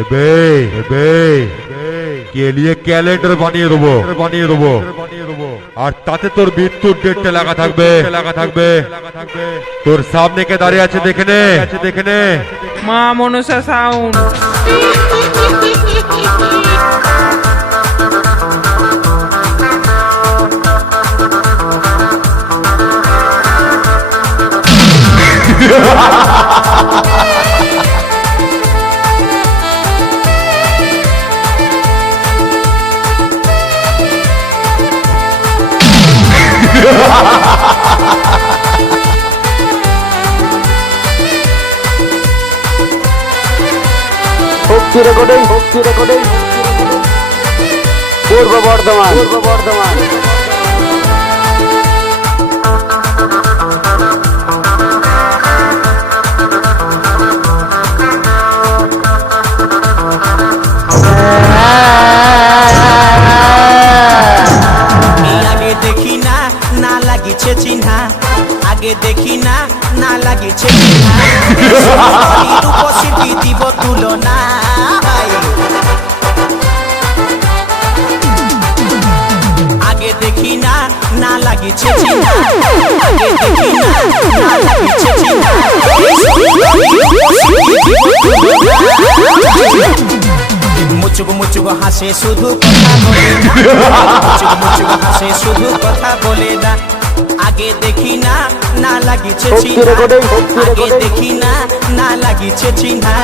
এবে এবে কে নিয়ে ক্যালেন্ডার বানিয়ে দেবো আর তাতে তোর মৃত্যুর ডেটটা লেখা থাকবে তোর সামনে কে দাঁড়িয়ে আছে দেখে নে মা মনসা সাউন্ড। ভক্তি রেকর্ডিং পূর্ব বর্ধমান। আগে দেখি না না লাগিছে চিহ্না, আগে দেখি না না লাগিছে চিহ্না, উপস্থিতি দিব তুলনা। আগে দেখি না না লাগিছে চিহ্না, আগে দেখি না না লাগিছে চিহ্না, মুচুক হাসে শুধু কথা বলে না, মুচুক হাসে শুধু কথা বলে না। আগে দেখি না না লাগিছে চিহ্না, আগে দেখি না না লাগিছে চিহ্না,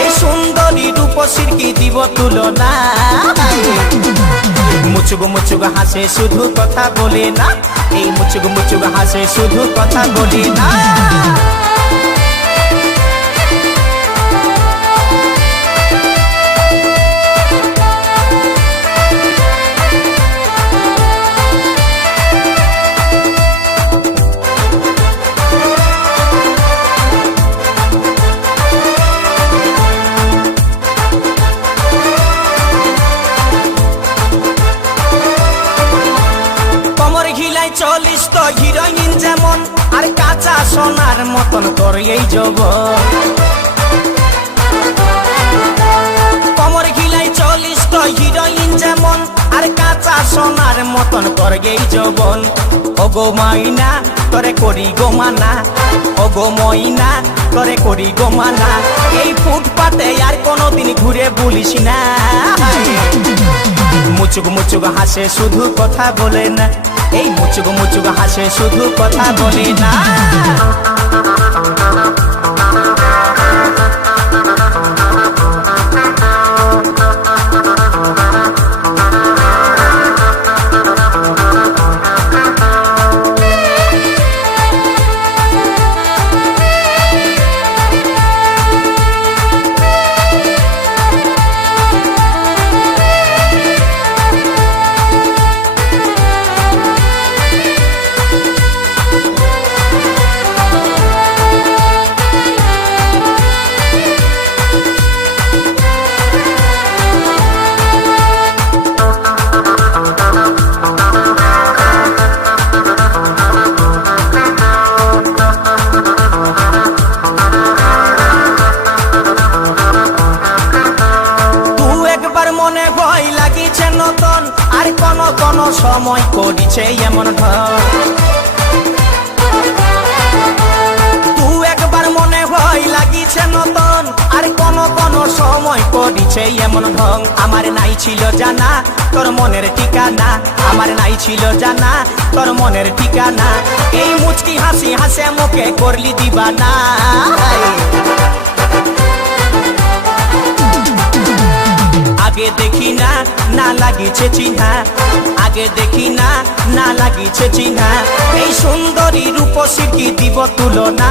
এই সুন্দরী রূপসীর কি দিব তুলনা। মুচুক হাসে শুধু কথা বলে না, এই মুচুক হাসে শুধু কথা বলে না। চলিস তো হিরোইন যেমন, আর কাঁচা সোনার মতন তোর এই যৌবন। কমর ঘিলাই চলিস তো হিরোইন যেমন, আর কাঁচা সোনার মতন তোর এই যৌবন। ওগো মাইনা তোরে করি গো মানা, ওগো মইনা তোরে করি গো মানা, এই ফুটপাতে আর কোনোদিন ঘুরে বলিস না। মুচুক হাসে শুধু কথা বলে না, এই মুচুক হাসে শুধু কথা বলে না। কোন সময় করিছে এমন ঢং, তুই একবার মনে হয় লাগিছে নতুন, আর কোন সময় করিছে এমন ঢং। আমার নাই ছিল জানা তোর মনের ঠিকানা, আমার নাই ছিল জানা তোর মনের ঠিকানা, এই মুচকি হাসি হাসে মুখে করলি দিবানা। আগে দেখি না না লাগিছে চিহ্না, আগে দেখি না না লাগিছে চিহ্না, এই সুন্দরী রূপসীর কি দিব তুলনা।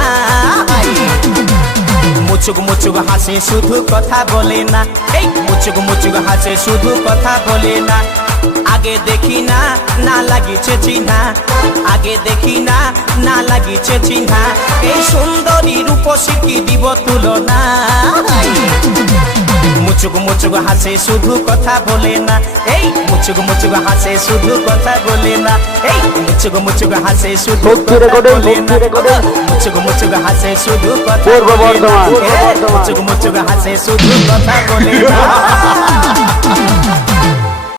মুচুক হাসে শুধু কথা বলে না, এই মুচুক হাসে শুধু কথা বলে না। আগে দেখি না না লাগিছে চিহ্না, আগে দেখি না না লাগিছে চিহ্না, এই সুন্দরী রূপসী কি দিব তুলনা। মুচুক মুচুক হাসে শুধু কথা বলে না এই মুচুক মুচুক হাসে শুধু কথা বলে না এই মুচুক মুচুক হাসে শুধু ভক্তি কথা রেকর্ডিং, বলে না ভক্তি রেকর্ডিং। মুচুক মুচুক হাসে শুধু কথা পূর্ব বলে না বর্ধমান, এ, মুচুক মুচুক হাসে শুধু কথা বলে না